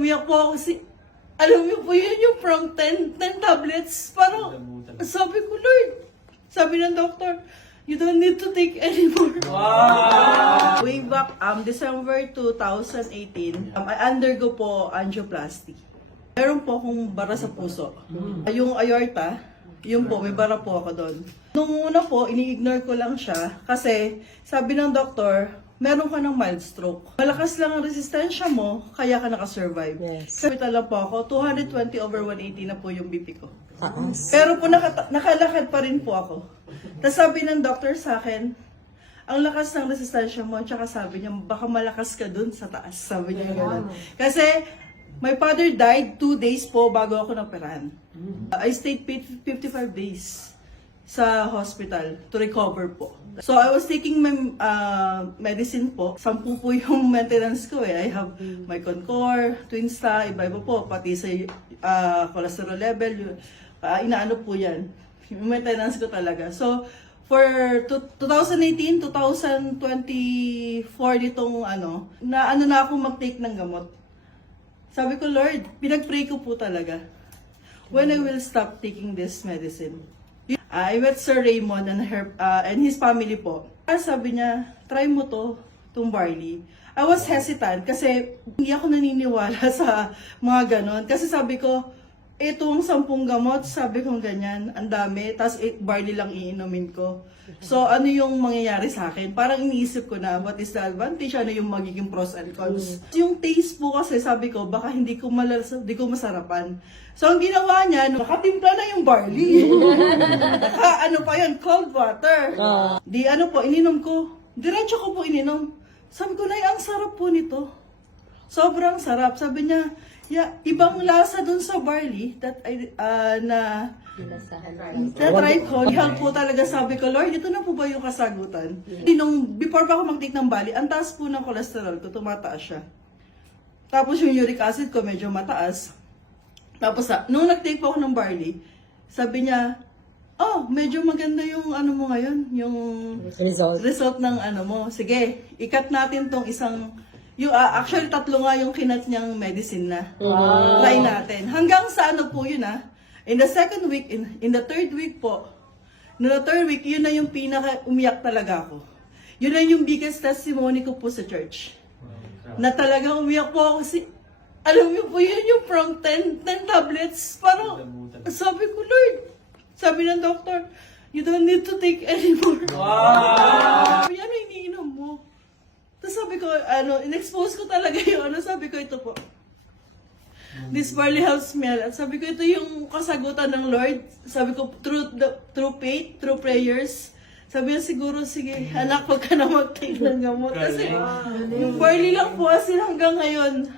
Umiyak po ako kasi, alam niyo po yun yung from 10 tablets. Parang, sabi ko, Lord, sabi ng doctor, you don't need to take anymore. Wow! Way back, December 2018, I undergo po angioplasty. Meron po akong bara sa puso. Yung aorta, yun po, may bara po ako doon. Nung una po, ini-ignore ko lang siya kasi sabi ng doktor, meron ka ng mild stroke. Malakas lang ang resistensya mo, kaya ka nakasurvive. Yes. Sa hospital lang po ako, 220/180 na po yung BP ko. Pero po nakalakad pa rin po ako. Tapos sabi ng doctor sa akin, ang lakas ng resistensya mo, tsaka sabi niya, baka malakas ka dun sa taas. Sabi niya gano'n. Kasi my father died 2 days po bago ako naperahan. I stayed 55 days sa hospital to recover po. So I was taking my medicine po. 10 po yung maintenance ko eh. I have my Concor, Twinsta, iba-iba po. Pati sa cholesterol level, inaano po yan. Yung maintenance ko talaga. So for 2018, 2024 nitong na ako mag-take ng gamot. Sabi ko, Lord, pinag-pray ko po talaga. When I will stop taking this medicine. I met Sir Raymond and his family po. Sabi niya, try mo itong barley. I was hesitant kasi hindi ako naniniwala sa mga ganon. Kasi sabi ko, itong 10 gamot, sabi ko ganyan, ang dami, tapos barley lang iinumin ko. So, ano yung mangyayari sa akin? Parang iniisip ko na, what is the advantage? Ano yung magiging pros and cons? Yung taste po kasi, sabi ko, baka hindi ko masarapan. So, ang ginawa niya, nakatimpla na yung barley. Ano pa yun? Cold water. Di ininom ko. Diretso ko po ininom. Sabi ko, Nay, ang sarap po nito. Sobrang sarap. Sabi niya, ibang lasa dun sa barley that na-try ko. Help po talaga, sabi ko, Lord, ito na po ba yung kasagutan? Before pa ako mag-take ng barley, ang taas po ng cholesterol ko, tumataas siya. Tapos yung uric acid ko medyo mataas. Tapos nung nag-take po ako ng barley, sabi niya, oh, medyo maganda yung mo ngayon, yung result ng mo. Sige, ikat natin tong isang. Actually, 3 nga yung kinat niyang medicine na. Wow. Try natin. Hanggang sa po yun In the second week, in the third week po, the third week, yun na yung pinaka-umiyak talaga ako. Yun na yung biggest testimony ko po sa church. Na talagang umiyak po ako kasi, alam niyo po yun yung from 10 tablets. Parang, sabi ko, Lord, sabi ng doctor, you don't need to take anymore. Wow! Sabi, ano iniinom mo? Tapos sabi ko, in-expose ko talaga yung sabi ko, ito po. This barley helps me. At sabi ko, ito yung kasagutan ng Lord. Sabi ko, through faith, through prayers. Sabi niya, siguro, sige, anak, huwag ka na mag-take ng gamot. Kasi yung barley lang po, as in hanggang ngayon,